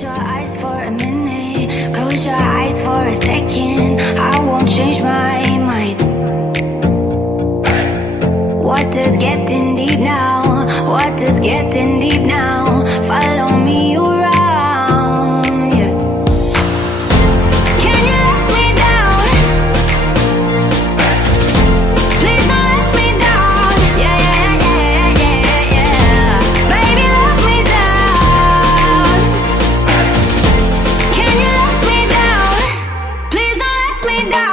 Close your eyes for a minute, close your eyes for a second. I won't change my mind. Water's getting deep now, water's getting deep now. Follow me around, yeah. Can you let me down? Please don't let me down. Yeah, yeah, yeah, yeah, yeah. Baby, let me down. Can you let me down? Please don't let me down.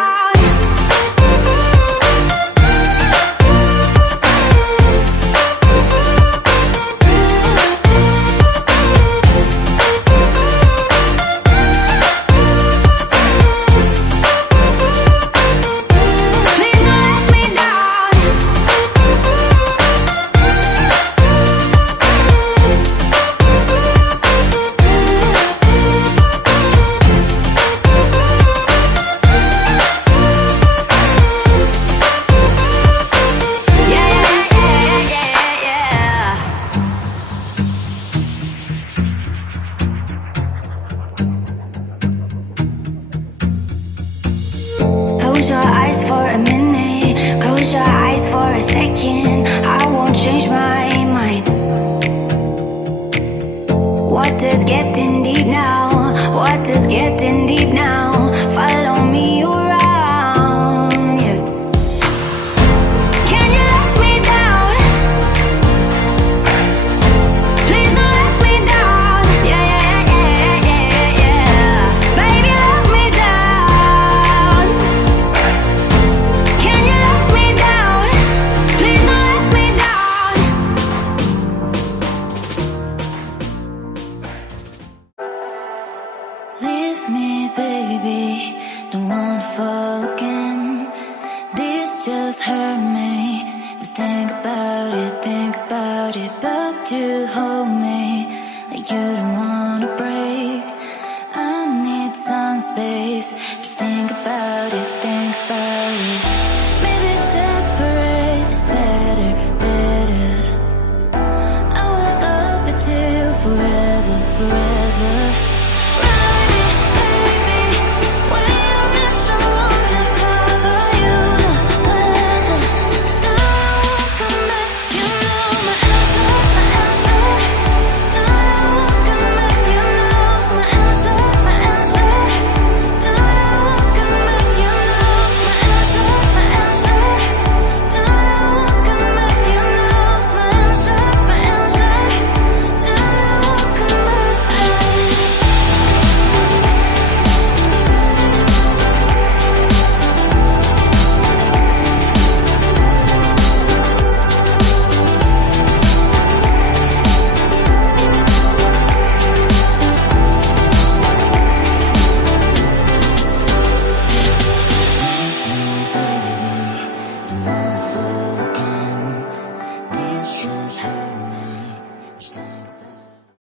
Close your eyes for a minute, close your eyes for a second. I won't change my mind. Water's getting deep now, water's getting deep now. Follow me around, yeah. Can you let me down? Please don't let me down. Yeah, yeah, yeah, yeah, yeah. Baby, let me down. Can you let me down? Please don't let me down. Leave me, baby, don't wanna fall again. This just hurt me. Just think about it, but you hold me like you don't wanna break. I need some space. Just think about it, think about it. Maybe separate is better, better. I will love you till forever, forever.